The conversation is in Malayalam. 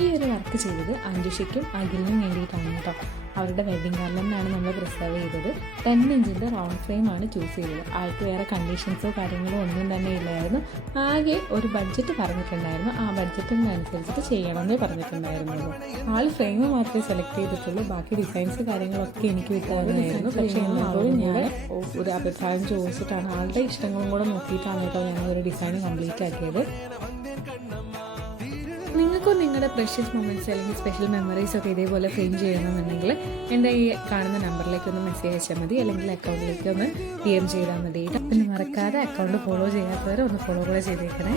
ഈ ഒരു വർക്ക് ചെയ്തത് അഞ്ജുഷയ്ക്കും അഖിലിനും വേണ്ടിയിട്ടാണ് കേട്ടോ. അവരുടെ വെഡിങ് ഗാർലൻഡാണ് നമ്മൾ റിസർവ് ചെയ്തത്. 10 ഇഞ്ചിൻ്റെ റൗണ്ട് ഫ്രെയിമാണ് ചൂസ് ചെയ്തത്. ആൾക്ക് വേറെ കണ്ടീഷൻസോ കാര്യങ്ങളോ ഒന്നും തന്നെ ഇല്ലായിരുന്നു. ആകെ ഒരു ബഡ്ജറ്റ് പറഞ്ഞിട്ടുണ്ടായിരുന്നു. ആ ബഡ്ജറ്റിനനുസരിച്ചിട്ട് ചെയ്യണമെന്നേ പറഞ്ഞിട്ടുണ്ടായിരുന്നുള്ളൂ. ആൾ ഫ്രെയിം മാത്രമേ സെലക്ട് ചെയ്തിട്ടുള്ളൂ. ബാക്കി ഡിസൈൻസ് കാര്യങ്ങളൊക്കെ എനിക്ക് വിട്ടായിരുന്നു. പക്ഷേ എന്നാലും ഞാൻ ഒരു അഭിപ്രായം ചോദിച്ചിട്ടാണ്, ആളുടെ ഇഷ്ടങ്ങളും കൂടെ നോക്കിയിട്ടാണ് കേട്ടോ ഞാൻ ഒരു ഡിസൈൻ കംപ്ലീറ്റ് ആക്കിയത്. നിങ്ങൾക്കും നിങ്ങളുടെ പ്രഷ്യസ് മൊമെൻറ്റ്സ് അല്ലെങ്കിൽ സ്പെഷ്യൽ മെമ്മറീസ് ഒക്കെ ഇതേപോലെ ഫ്രെയിം ചെയ്യണമെന്നുണ്ടെങ്കിൽ എൻ്റെ ഈ കാണുന്ന നമ്പറിലേക്ക് ഒന്ന് മെസ്സേജ് അയച്ചാൽ മതി, അല്ലെങ്കിൽ അക്കൗണ്ടിലേക്ക് ഒന്ന് DM ചെയ്താൽ മതി. പിന്നെ മറക്കാതെ അക്കൗണ്ട് ഫോളോ ചെയ്യാത്തവരെ ഒന്ന് ഫോളോ കൂടെ ചെയ്തേക്കണേ.